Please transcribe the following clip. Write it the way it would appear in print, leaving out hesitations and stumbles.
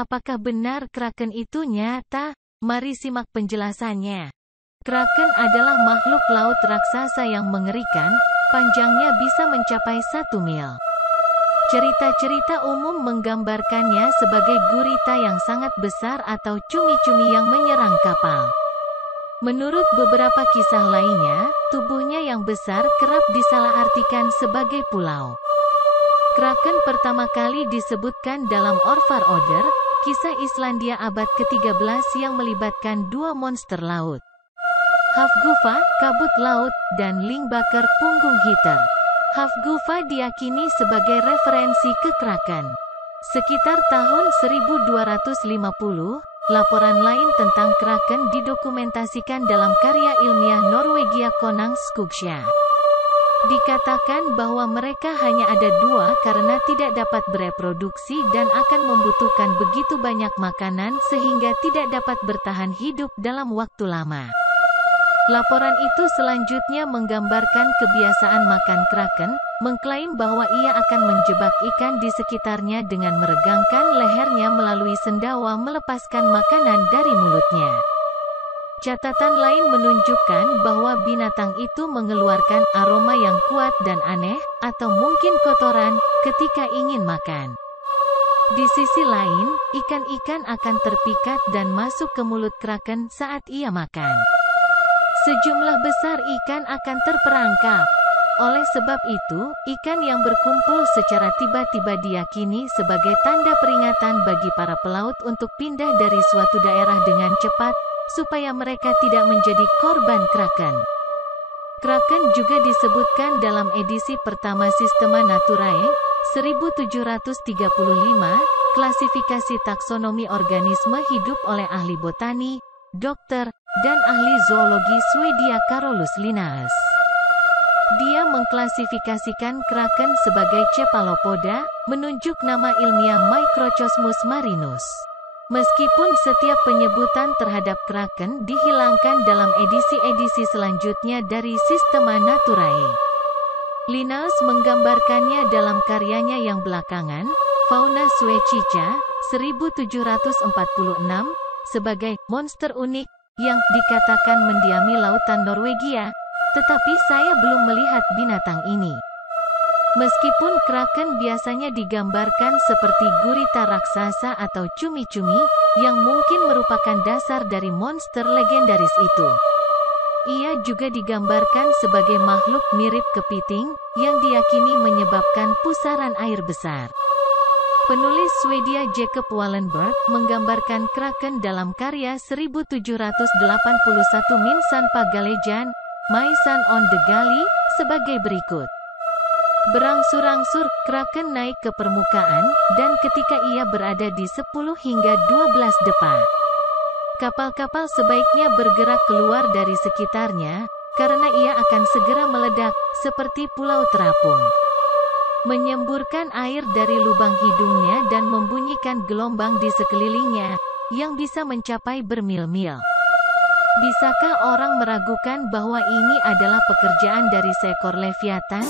apakah benar kraken itu nyata? Mari simak penjelasannya. Kraken adalah makhluk laut raksasa yang mengerikan, panjangnya bisa mencapai 1 mil. Cerita-cerita umum menggambarkannya sebagai gurita yang sangat besar atau cumi-cumi yang menyerang kapal. Menurut beberapa kisah lainnya, tubuhnya yang besar kerap disalahartikan sebagai pulau. Kraken pertama kali disebutkan dalam Orvar Oder, kisah Islandia abad ke-13 yang melibatkan 2 monster laut. Hafgufa, kabut laut, dan Lingbaker, punggung hitter. Hafgufa diyakini sebagai referensi ke kraken. Sekitar tahun 1250, laporan lain tentang kraken didokumentasikan dalam karya ilmiah Norwegia Konungsskogja. Dikatakan bahwa mereka hanya ada 2 karena tidak dapat bereproduksi dan akan membutuhkan begitu banyak makanan sehingga tidak dapat bertahan hidup dalam waktu lama. Laporan itu selanjutnya menggambarkan kebiasaan makan kraken, mengklaim bahwa ia akan menjebak ikan di sekitarnya dengan meregangkan lehernya melalui sendawa melepaskan makanan dari mulutnya. Catatan lain menunjukkan bahwa binatang itu mengeluarkan aroma yang kuat dan aneh, atau mungkin kotoran, ketika ingin makan. Di sisi lain, ikan-ikan akan terpikat dan masuk ke mulut kraken saat ia makan. Sejumlah besar ikan akan terperangkap. Oleh sebab itu, ikan yang berkumpul secara tiba-tiba diyakini sebagai tanda peringatan bagi para pelaut untuk pindah dari suatu daerah dengan cepat, supaya mereka tidak menjadi korban kraken. Kraken juga disebutkan dalam edisi pertama Systema Naturae, 1735, klasifikasi taksonomi organisme hidup oleh ahli botani, dokter, dan ahli zoologi Swedia Carolus Linnaeus. Dia mengklasifikasikan kraken sebagai Cephalopoda, menunjuk nama ilmiah Microcosmus marinus. Meskipun setiap penyebutan terhadap kraken dihilangkan dalam edisi-edisi selanjutnya dari Systema Naturae. Linnaeus menggambarkannya dalam karyanya yang belakangan, Fauna Suecica, 1746, sebagai monster unik yang dikatakan mendiami lautan Norwegia, tetapi saya belum melihat binatang ini. Meskipun kraken biasanya digambarkan seperti gurita raksasa atau cumi-cumi, yang mungkin merupakan dasar dari monster legendaris itu. Ia juga digambarkan sebagai makhluk mirip kepiting, yang diyakini menyebabkan pusaran air besar. Penulis Swedia Jacob Wallenberg menggambarkan kraken dalam karya 1781 Minsan Pagalejan, Maisan on the Gali, sebagai berikut. Berangsur-angsur, kraken naik ke permukaan, dan ketika ia berada di 10 hingga 12 depa. Kapal-kapal sebaiknya bergerak keluar dari sekitarnya, karena ia akan segera meledak, seperti pulau terapung. Menyemburkan air dari lubang hidungnya dan membunyikan gelombang di sekelilingnya, yang bisa mencapai bermil-mil. Bisakah orang meragukan bahwa ini adalah pekerjaan dari seekor Leviathan?